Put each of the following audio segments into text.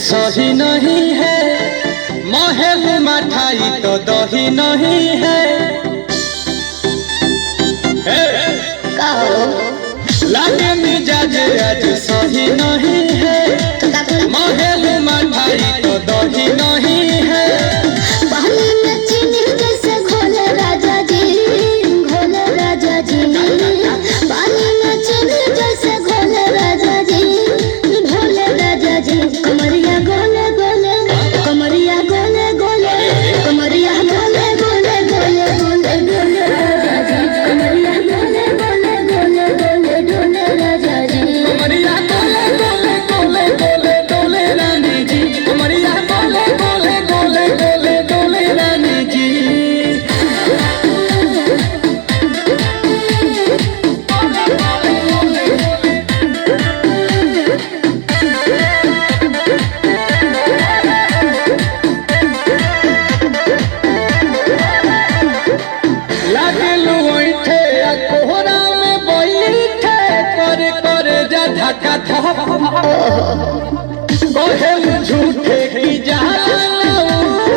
सही नहीं है, महल मठाई तो दही नहीं है। लागे मिजाज आज सही नहीं है, महल मठाई तो दही नहीं है। पानी में चीनी जैसे घोले राजा जी, घोले राजा जी। पानी में चीनी जैसे घोले राजा जी, घोले राजा जी। कमरिया गोले गोले, कमरिया गोले गोले, कमरिया गोले गोले गोले गोले गोले राजा जी। कमरिया गोले गोले गोले गोले गोले राजा जी। कमरिया गोले गोले गोले गोले गोले रानी जी, कमरिया गोले गोले गोले गोले गोले रानी जी। लागलू ओइठे आ कोहरा में बैठे, करे करे जा धक्का धक। कहे झूठे की जाला ना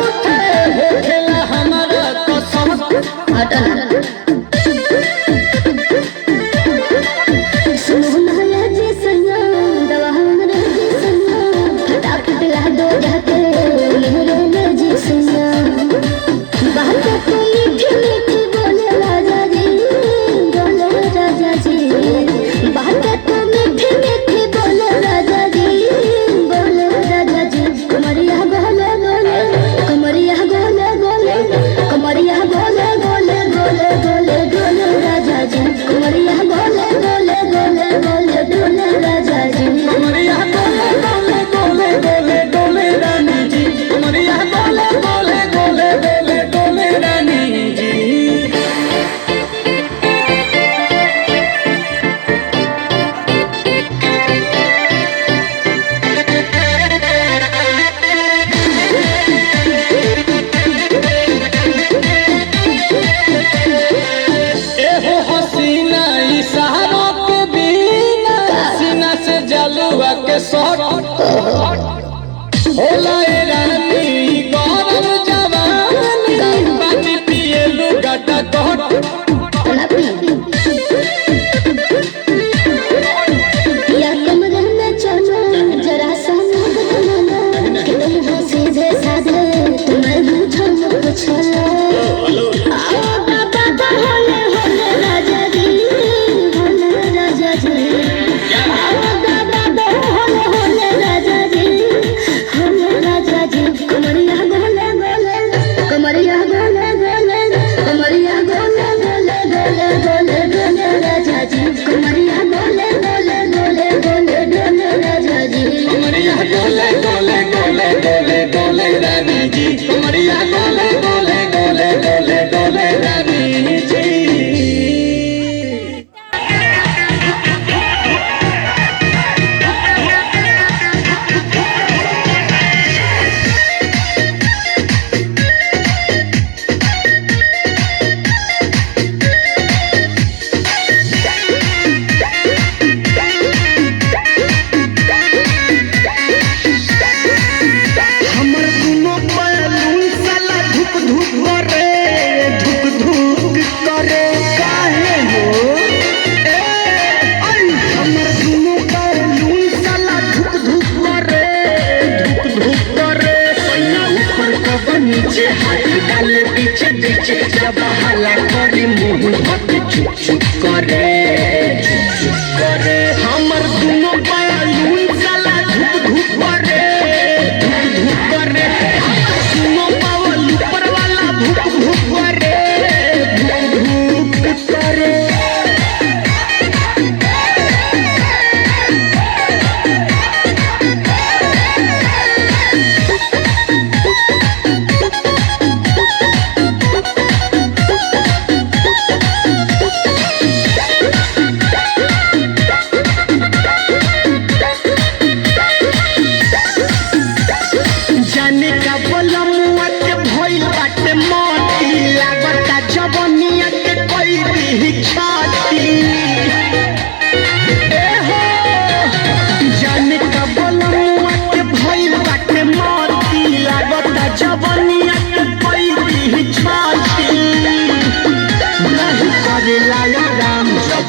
उठे, होखेला हमारा कसम। सुनो माया जी सैया, दवा हमरे जी सैया, फटाफट ला दो जाके मेरे जी सैया। बात तो मीठी मीठी बोले राजा जी, बोले राजा जी। बात तो मीठी मीठी बोले राजा जी, बोले राजा जी। कमरिया गोले गोले, कमरिया गोले गोले, कमरिया गोले गोले गोले गोले गोले राजा जी। कमरिया गोले गोले गोले गोले गोले राजा जी। कमरिया गोले गोले गोले गोले गोले रानी जी, कमरिया गोले गोले गोले गोले गोले रानी जी। एहो हसीना इशारों के बिना, सीना से जलवा के शॉट होला ए रानी गरम जवानी, पानी पिए लुगाटा कट। या कमरे में चलो जरा सा मूड बनाना, कि तुम हो सीधे साधे, तुम्हें पूछो न पूछो। आओ बाबा होले होले राजा जी, होले राजा जी। आओ बाबा होले होले राजा जी, होले राजा जी। कमरिया गोले गोले, कमरिया गोले गोले, कमरिया गोले गोले गोले गोले गोले राजा जी। कमरिया गोले गोले गोले गोले गोले राजा जी। कमरिया गोले गोले गोले गोले गोले रानी जी, कमरिया गोले गोले गोले गोले गोले रानी जी। हमर दुनो बैलून साला धुक धुक करे, धुक धुक करे। काहे हो ए आई, हमर दुनो बैलून साला धुक धुक करे, धुक धुक करे। सैया ऊपर कब नीचे, हाथ डाले पीछे पीछे, जब हल्ला करे मुंह भट चुप चुप करे, चुप चुप करे। हमर दुनो बैलून साला धुक धुक करे, धुक धुक करे। हमर दुनो बावल ऊपर वाला भुक भुक करे, भुक भुक करे।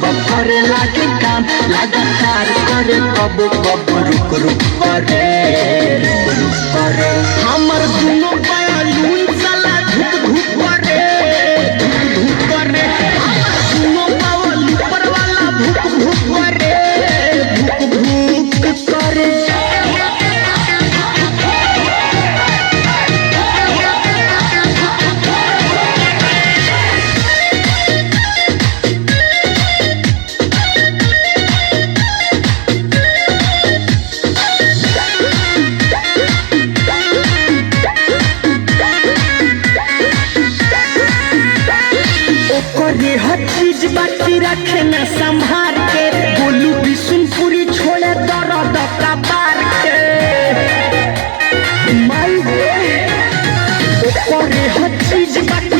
जब करे लागे काम लगातार करे कब कब रुक रुक करे हमर दुनो बयालून साला धुक धुक करे हमर दुनो बावल ऊपर वाला भुक भुक करे हर चीज बाकी रखे न संभाल के बोलू बिशुनपुरी छोड़े दर्द का बार के माई रे हर चीज बाकी